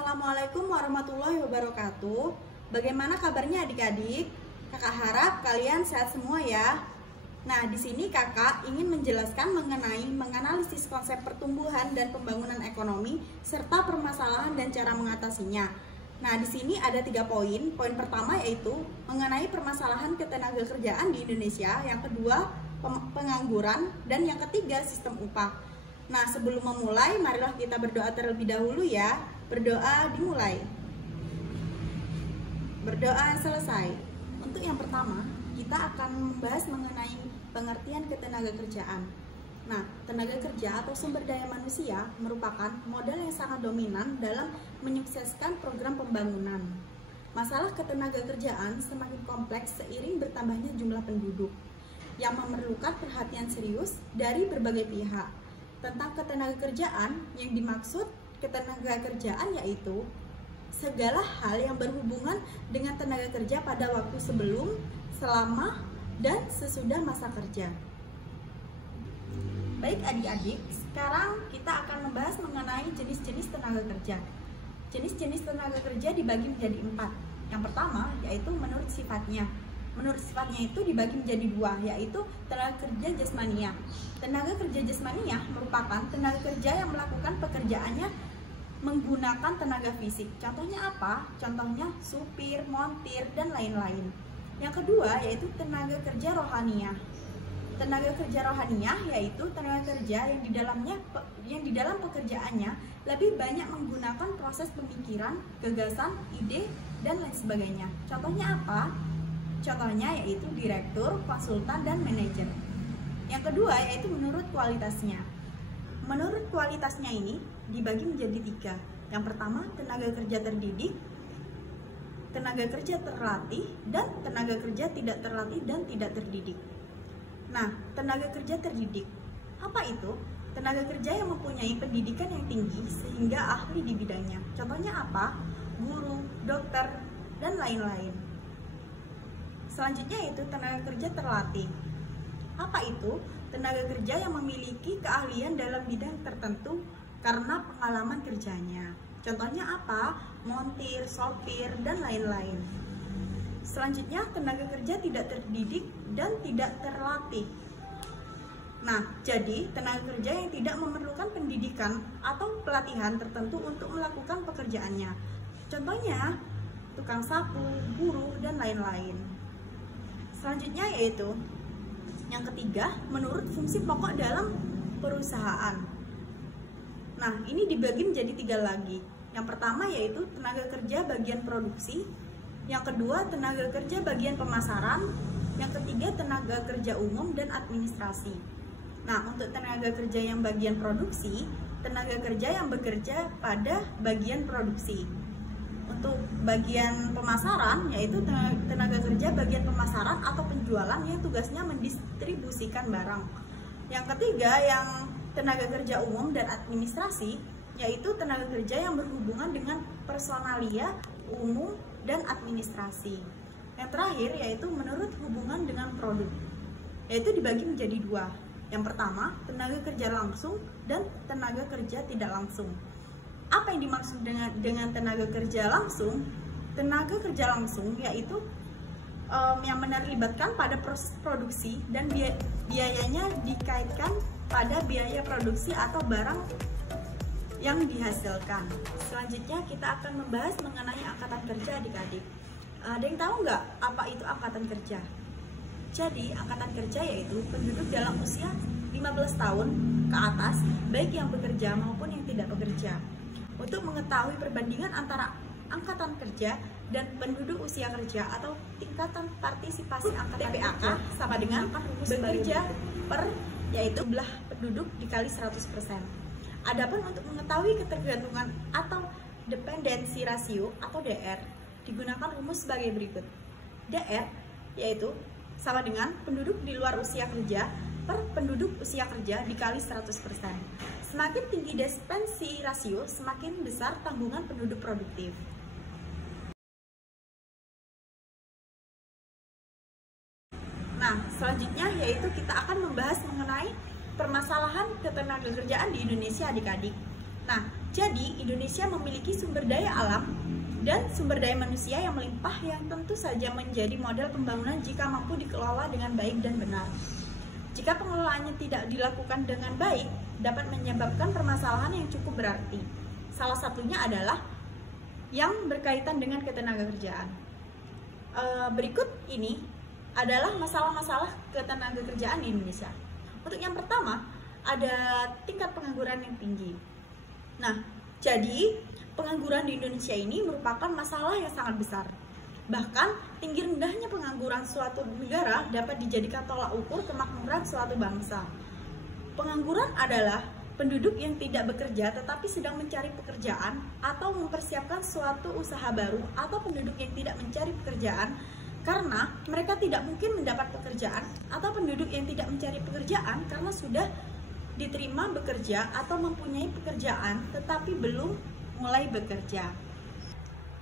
Assalamualaikum warahmatullahi wabarakatuh. Bagaimana kabarnya adik-adik? Kakak harap kalian sehat semua ya. Nah, di sini kakak ingin menjelaskan mengenai menganalisis konsep pertumbuhan dan pembangunan ekonomi serta permasalahan dan cara mengatasinya. Nah, di sini ada 3 poin. Poin pertama yaitu mengenai permasalahan ketenagakerjaan di Indonesia, yang kedua pengangguran, dan yang ketiga sistem upah. Nah, sebelum memulai, marilah kita berdoa terlebih dahulu ya. Berdoa dimulai. Berdoa selesai. Untuk yang pertama, kita akan membahas mengenai pengertian ketenagakerjaan. Nah, tenaga kerja atau sumber daya manusia merupakan modal yang sangat dominan dalam menyukseskan program pembangunan. Masalah ketenagakerjaan semakin kompleks seiring bertambahnya jumlah penduduk yang memerlukan perhatian serius dari berbagai pihak. Tentang ketenagakerjaan, yang dimaksud ketenagakerjaan yaitu segala hal yang berhubungan dengan tenaga kerja pada waktu sebelum, selama, dan sesudah masa kerja. Baik adik-adik, sekarang kita akan membahas mengenai jenis-jenis tenaga kerja. Jenis-jenis tenaga kerja dibagi menjadi 4. Yang pertama yaitu menurut sifatnya. Menurut sifatnya itu dibagi menjadi 2, yaitu tenaga kerja jasmania. Tenaga kerja jasmania merupakan tenaga kerja yang melakukan pekerjaannya menggunakan tenaga fisik. Contohnya apa? Contohnya supir, montir, dan lain-lain. Yang kedua yaitu tenaga kerja rohaniah. Tenaga kerja rohaniah yaitu tenaga kerja yang di dalam pekerjaannya lebih banyak menggunakan proses pemikiran, gagasan, ide, dan lain sebagainya. Contohnya apa? Contohnya yaitu direktur, konsultan, dan manajer. Yang kedua yaitu menurut kualitasnya. Menurut kualitasnya ini dibagi menjadi 3. Yang pertama tenaga kerja terdidik, tenaga kerja terlatih, dan tenaga kerja tidak terlatih dan tidak terdidik. Nah, tenaga kerja terdidik, apa itu? Tenaga kerja yang mempunyai pendidikan yang tinggi sehingga ahli di bidangnya. Contohnya apa? Guru, dokter, dan lain-lain. Selanjutnya yaitu tenaga kerja terlatih. Apa itu? Tenaga kerja yang memiliki keahlian dalam bidang tertentu karena pengalaman kerjanya. Contohnya apa? Montir, sopir, dan lain-lain. Selanjutnya tenaga kerja tidak terdidik dan tidak terlatih. Nah, jadi tenaga kerja yang tidak memerlukan pendidikan atau pelatihan tertentu untuk melakukan pekerjaannya. Contohnya tukang sapu, buruh, dan lain-lain. Selanjutnya yaitu yang ketiga, menurut fungsi pokok dalam perusahaan. Nah, ini dibagi menjadi 3 lagi. Yang pertama yaitu tenaga kerja bagian produksi, yang kedua tenaga kerja bagian pemasaran, yang ketiga tenaga kerja umum dan administrasi. Nah, untuk tenaga kerja yang bagian produksi, tenaga kerja yang bekerja pada bagian produksi. Untuk bagian pemasaran yaitu tenaga kerja bagian pemasaran atau penjualan yang tugasnya mendistribusikan barang. Yang ketiga yang tenaga kerja umum dan administrasi yaitu tenaga kerja yang berhubungan dengan personalia, umum, dan administrasi. Yang terakhir yaitu menurut hubungan dengan produk, yaitu dibagi menjadi 2. Yang pertama tenaga kerja langsung dan tenaga kerja tidak langsung. Apa yang dimaksud dengan tenaga kerja langsung? Tenaga kerja langsung yaitu yang menerlibatkan pada proses produksi dan biayanya dikaitkan pada biaya produksi atau barang yang dihasilkan. Selanjutnya kita akan membahas mengenai angkatan kerja adik-adik. Ada yang tahu nggak apa itu angkatan kerja? Jadi angkatan kerja yaitu penduduk dalam usia 15 tahun ke atas, baik yang bekerja maupun yang tidak bekerja. Untuk mengetahui perbandingan antara angkatan kerja dan penduduk usia kerja atau tingkatan partisipasi angkatan TPAK sama dengan bekerja per yaitu jumlah penduduk dikali 100%. Adapun untuk mengetahui ketergantungan atau dependensi rasio atau DR digunakan rumus sebagai berikut. DR yaitu sama dengan penduduk di luar usia kerja per penduduk usia kerja dikali 100%. Semakin tinggi dependensi rasio, semakin besar tanggungan penduduk produktif. Nah, selanjutnya yaitu kita akan membahas mengenai permasalahan ketenagakerjaan di Indonesia adik-adik. Nah, Jadi, Indonesia memiliki sumber daya alam dan sumber daya manusia yang melimpah yang tentu saja menjadi model pembangunan jika mampu dikelola dengan baik dan benar. Jika pengelolaannya tidak dilakukan dengan baik, dapat menyebabkan permasalahan yang cukup berarti. Salah satunya adalah yang berkaitan dengan ketenagakerjaan. Berikut ini adalah masalah-masalah ketenagakerjaan di Indonesia. Untuk yang pertama, ada tingkat pengangguran yang tinggi. Nah, jadi pengangguran di Indonesia ini merupakan masalah yang sangat besar. Bahkan, tinggi rendahnya pengangguran suatu negara dapat dijadikan tolak ukur kemakmuran suatu bangsa. Pengangguran adalah penduduk yang tidak bekerja tetapi sedang mencari pekerjaan atau mempersiapkan suatu usaha baru, atau penduduk yang tidak mencari pekerjaan karena mereka tidak mungkin mendapat pekerjaan, atau penduduk yang tidak mencari pekerjaan karena sudah diterima bekerja atau mempunyai pekerjaan tetapi belum mulai bekerja.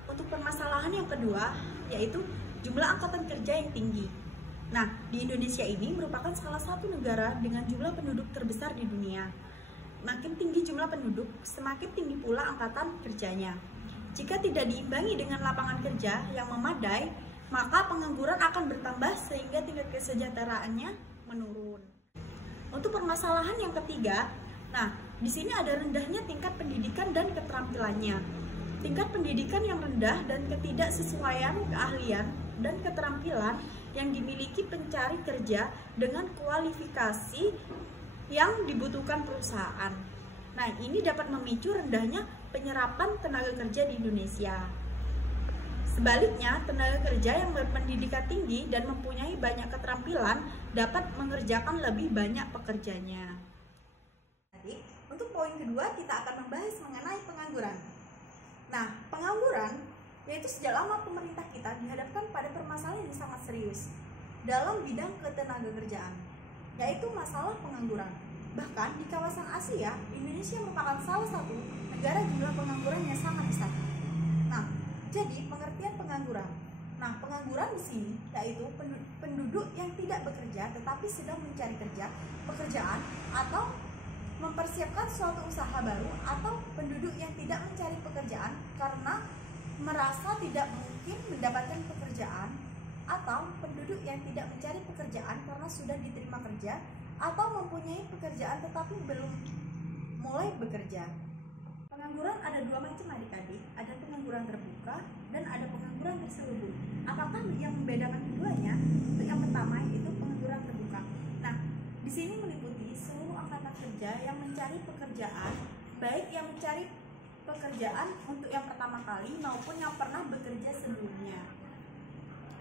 Untuk permasalahan yang kedua, yaitu jumlah angkatan kerja yang tinggi. Nah, di Indonesia ini merupakan salah satu negara dengan jumlah penduduk terbesar di dunia. Makin tinggi jumlah penduduk, semakin tinggi pula angkatan kerjanya. Jika tidak diimbangi dengan lapangan kerja yang memadai, maka pengangguran akan bertambah sehingga tingkat kesejahteraannya menurun. Untuk permasalahan yang ketiga, nah, di sini ada rendahnya tingkat pendidikan dan keterampilannya. Tingkat pendidikan yang rendah dan ketidaksesuaian keahlian dan keterampilan yang dimiliki pencari kerja dengan kualifikasi yang dibutuhkan perusahaan. Nah, ini dapat memicu rendahnya penyerapan tenaga kerja di Indonesia. Sebaliknya, tenaga kerja yang berpendidikan tinggi dan mempunyai banyak keterampilan dapat mengerjakan lebih banyak pekerjanya. Jadi, untuk poin kedua kita akan membahas mengenai pengangguran. Nah, pengangguran yaitu sejak lama pemerintah kita dihadapkan pada permasalahan yang sangat serius dalam bidang ketenagakerjaan, yaitu masalah pengangguran. Bahkan di kawasan Asia, Indonesia merupakan salah satu negara jumlah pengangguran yang sangat besar. Nah, jadi pengertian pengangguran. Nah, pengangguran di sini yaitu penduduk yang tidak bekerja tetapi sedang mencari pekerjaan atau mempersiapkan suatu usaha baru, atau penduduk yang tidak mencari pekerjaan karena merasa tidak mungkin mendapatkan pekerjaan, atau penduduk yang tidak mencari pekerjaan karena sudah diterima kerja atau mempunyai pekerjaan tetapi belum mulai bekerja. Pengangguran ada dua macam adik-adik, ada pengangguran terbuka dan ada pengangguran terselubung. Apakah yang membedakan keduanya? Untuk yang pertama yaitu pengangguran terbuka. Nah, di sini meliputi seluruh angkatan kerja yang mencari pekerjaan, baik yang mencari pekerjaan untuk yang pertama kali maupun yang pernah bekerja sebelumnya.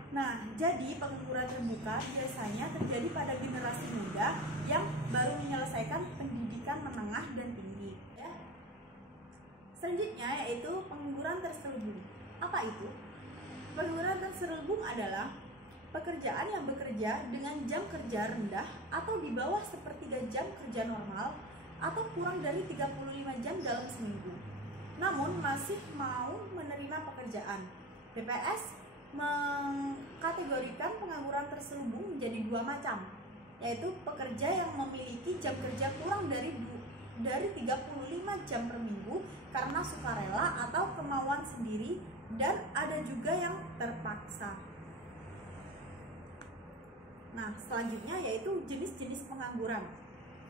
Nah, jadi pengangguran terbuka biasanya terjadi pada generasi muda yang baru menyelesaikan pendidikan menengah dan tinggi. Selanjutnya yaitu pengangguran terselubung. Apa itu? Pengangguran terselubung adalah pekerjaan yang bekerja dengan jam kerja rendah atau di bawah sepertiga jam kerja normal atau kurang dari 35 jam dalam seminggu, namun masih mau menerima pekerjaan. BPS mengkategorikan pengangguran terselubung menjadi dua macam, yaitu pekerja yang memiliki jam kerja kurang dari 35 jam per minggu karena sukarela atau kemauan sendiri, dan ada juga yang terpaksa. Nah, selanjutnya yaitu jenis-jenis pengangguran.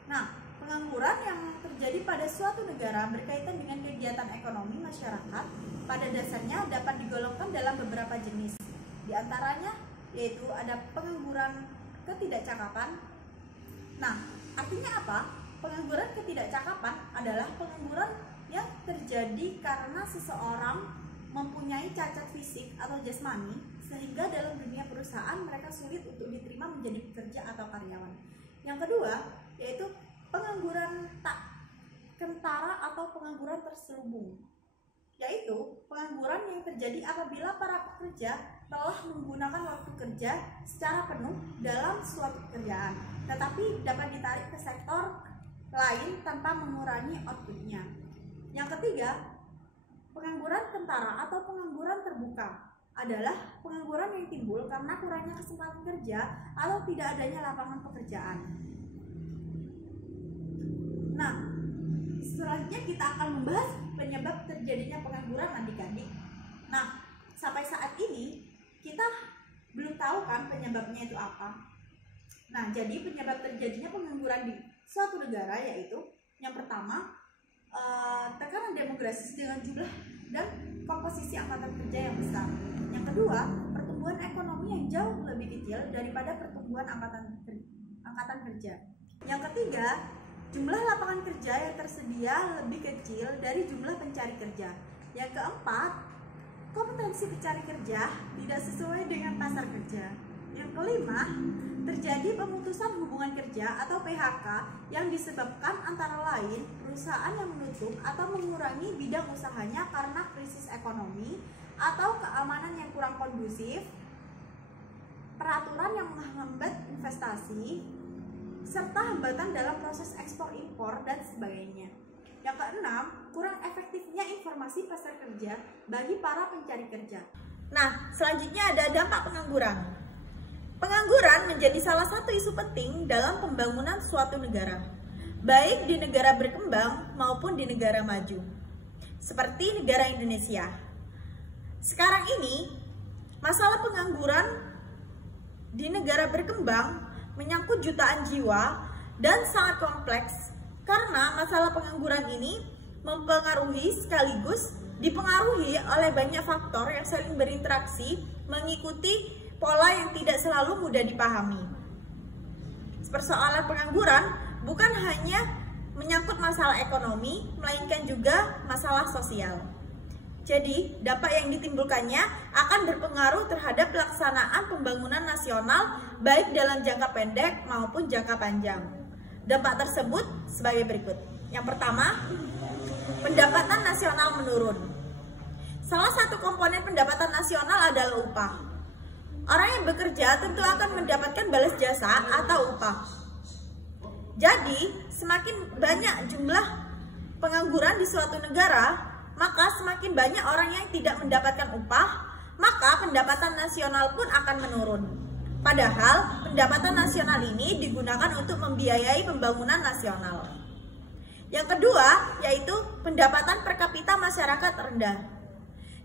Nah, pengangguran yang terjadi pada suatu negara berkaitan dengan kegiatan ekonomi masyarakat pada dasarnya dapat digolongkan dalam beberapa jenis. Di antaranya yaitu ada pengangguran ketidakcakapan. Nah, artinya apa? Pengangguran ketidakcakapan adalah pengangguran yang terjadi karena seseorang mempunyai cacat fisik atau jasmani sehingga dalam dunia perusahaan mereka sulit untuk diterima menjadi pekerja atau karyawan. Yang kedua yaitu pengangguran tak kentara atau pengangguran terselubung, yaitu pengangguran yang terjadi apabila para pekerja telah menggunakan waktu kerja secara penuh dalam suatu pekerjaan, tetapi dapat ditarik ke sektor lain tanpa mengurangi outputnya. Yang ketiga, pengangguran kentara atau pengangguran terbuka adalah pengangguran yang timbul karena kurangnya kesempatan kerja atau tidak adanya lapangan pekerjaan. Nah, Selanjutnya kita akan membahas penyebab terjadinya pengangguran adik-adik. Nah, sampai saat ini kita belum tahu kan penyebabnya itu apa. Nah, jadi penyebab terjadinya pengangguran di suatu negara yaitu yang pertama, tekanan demografis dengan jumlah dan komposisi angkatan kerja yang besar. Yang kedua, pertumbuhan ekonomi yang jauh lebih kecil daripada pertumbuhan angkatan kerja. Yang ketiga, jumlah lapangan kerja yang tersedia lebih kecil dari jumlah pencari kerja. Yang keempat, kompetensi pencari kerja tidak sesuai dengan pasar kerja. Yang kelima, terjadi pemutusan hubungan kerja atau PHK yang disebabkan antara lain perusahaan yang menutup atau mengurangi bidang usahanya karena krisis ekonomi atau keamanan yang kurang kondusif, peraturan yang menghambat investasi, serta hambatan dalam proses ekspor impor dan sebagainya. Yang keenam, kurang efektifnya informasi pasar kerja bagi para pencari kerja. Nah, selanjutnya ada dampak pengangguran. Pengangguran menjadi salah satu isu penting dalam pembangunan suatu negara, baik di negara berkembang maupun di negara maju, seperti negara Indonesia. Sekarang ini, masalah pengangguran di negara berkembang menyangkut jutaan jiwa dan sangat kompleks karena masalah pengangguran ini mempengaruhi sekaligus dipengaruhi oleh banyak faktor yang saling berinteraksi mengikuti pola yang tidak selalu mudah dipahami. Persoalan pengangguran bukan hanya menyangkut masalah ekonomi, melainkan juga masalah sosial. Jadi, dampak yang ditimbulkannya akan berpengaruh terhadap pelaksanaan pembangunan nasional baik dalam jangka pendek maupun jangka panjang. Dampak tersebut sebagai berikut. Yang pertama, pendapatan nasional menurun. Salah satu komponen pendapatan nasional adalah upah. Orang yang bekerja tentu akan mendapatkan balas jasa atau upah. Jadi, semakin banyak jumlah pengangguran di suatu negara, maka semakin banyak orang yang tidak mendapatkan upah, maka pendapatan nasional pun akan menurun. Padahal, pendapatan nasional ini digunakan untuk membiayai pembangunan nasional. Yang kedua, yaitu pendapatan per kapita masyarakat rendah.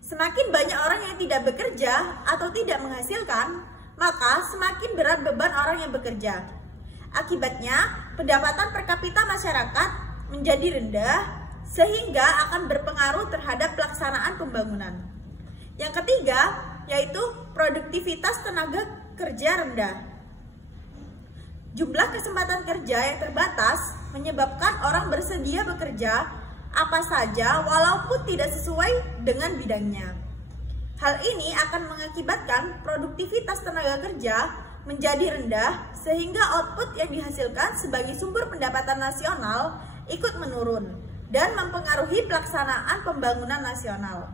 Semakin banyak orang yang tidak bekerja atau tidak menghasilkan, maka semakin berat beban orang yang bekerja. Akibatnya, pendapatan per kapita masyarakat menjadi rendah, sehingga akan berpengaruh terhadap pelaksanaan pembangunan. Yang ketiga, yaitu produktivitas tenaga kerja rendah. Jumlah kesempatan kerja yang terbatas menyebabkan orang bersedia bekerja apa saja walaupun tidak sesuai dengan bidangnya. Hal ini akan mengakibatkan produktivitas tenaga kerja menjadi rendah sehingga output yang dihasilkan sebagai sumber pendapatan nasional ikut menurun dan mempengaruhi pelaksanaan pembangunan nasional.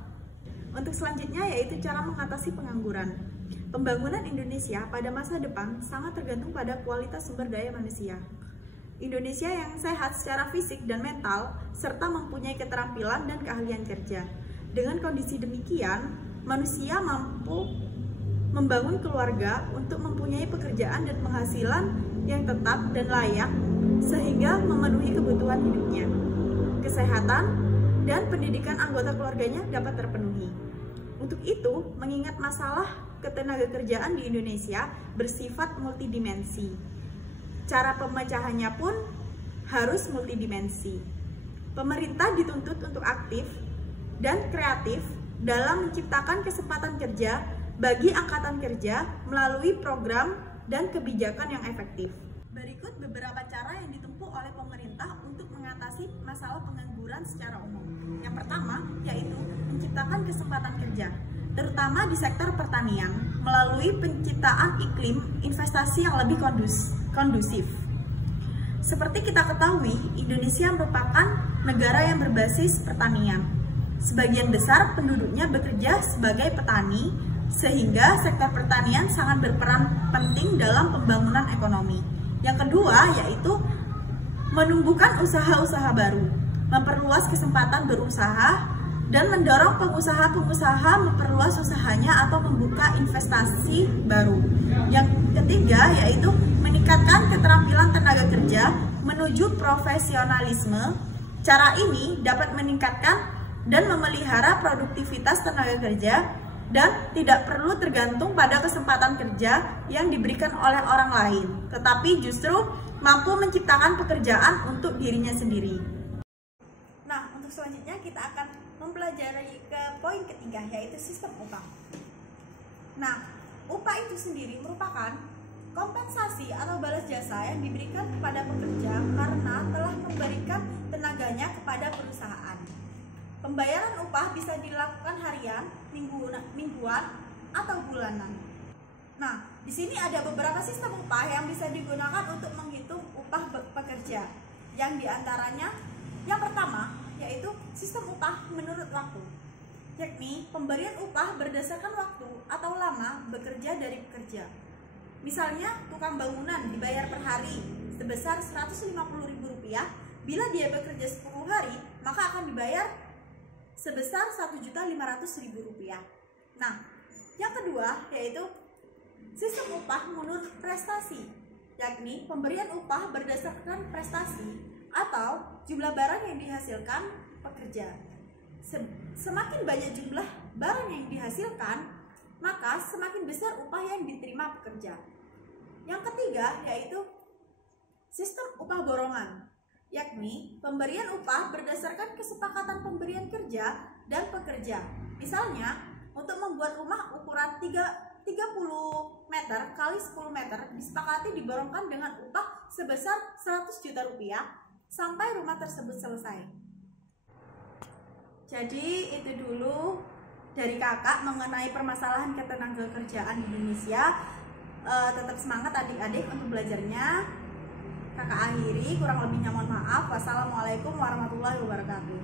Untuk selanjutnya yaitu cara mengatasi pengangguran. Pembangunan Indonesia pada masa depan sangat tergantung pada kualitas sumber daya manusia. Indonesia yang sehat secara fisik dan mental, serta mempunyai keterampilan dan keahlian kerja. Dengan kondisi demikian, manusia mampu membangun keluarga untuk mempunyai pekerjaan dan penghasilan yang tetap dan layak, sehingga memenuhi kebutuhan hidupnya. Kesehatan dan pendidikan anggota keluarganya dapat terpenuhi. Untuk itu, mengingat masalah ketenagakerjaan di Indonesia bersifat multidimensi. Cara pemecahannya pun harus multidimensi. Pemerintah dituntut untuk aktif dan kreatif dalam menciptakan kesempatan kerja bagi angkatan kerja melalui program dan kebijakan yang efektif. Berikut beberapa cara yang ditempuh oleh pemerintah untuk mengatasi masalah pengangguran secara umum. Yang pertama, yaitu menciptakan kesempatan kerja, terutama di sektor pertanian, melalui penciptaan iklim investasi yang lebih kondusif. Seperti kita ketahui, Indonesia merupakan negara yang berbasis pertanian. Sebagian besar penduduknya bekerja sebagai petani, sehingga sektor pertanian sangat berperan penting dalam pembangunan ekonomi. Yang kedua, yaitu menumbuhkan usaha-usaha baru, memperluas kesempatan berusaha, dan mendorong pengusaha-pengusaha memperluas usahanya atau membuka investasi baru. Yang ketiga, yaitu meningkatkan keterampilan tenaga kerja menuju profesionalisme. Cara ini dapat meningkatkan dan memelihara produktivitas tenaga kerja dan tidak perlu tergantung pada kesempatan kerja yang diberikan oleh orang lain, tetapi justru mampu menciptakan pekerjaan untuk dirinya sendiri. Nah, untuk selanjutnya kita akan mempelajari ke poin ketiga, yaitu sistem upah. Nah, upah itu sendiri merupakan kompensasi atau balas jasa yang diberikan kepada pekerja karena telah memberikan tenaganya kepada perusahaan. Pembayaran upah bisa dilakukan harian, mingguan, atau bulanan. Nah, di sini ada beberapa sistem upah yang bisa digunakan untuk menghitung upah pekerja. Yang diantaranya, yang pertama, yaitu sistem upah menurut waktu, yakni pemberian upah berdasarkan waktu atau lama bekerja dari pekerja. Misalnya, tukang bangunan dibayar per hari sebesar Rp150.000. Bila dia bekerja 10 hari, maka akan dibayar sebesar Rp1.500.000. Nah, yang kedua yaitu sistem upah menurut prestasi, yakni pemberian upah berdasarkan prestasi atau jumlah barang yang dihasilkan pekerja. Semakin banyak jumlah barang yang dihasilkan, maka semakin besar upah yang diterima pekerja. Yang ketiga yaitu sistem upah borongan, yakni pemberian upah berdasarkan kesepakatan pemberian kerja dan pekerja. Misalnya, untuk membuat rumah ukuran 30 meter kali 10 meter disepakati diborongkan dengan upah sebesar Rp100 juta sampai rumah tersebut selesai. Jadi itu dulu dari kakak mengenai permasalahan ketenagakerjaan di Indonesia. Tetap semangat adik-adik untuk belajarnya. Kakak akhiri, kurang lebihnya mohon maaf. Wassalamualaikum warahmatullahi wabarakatuh.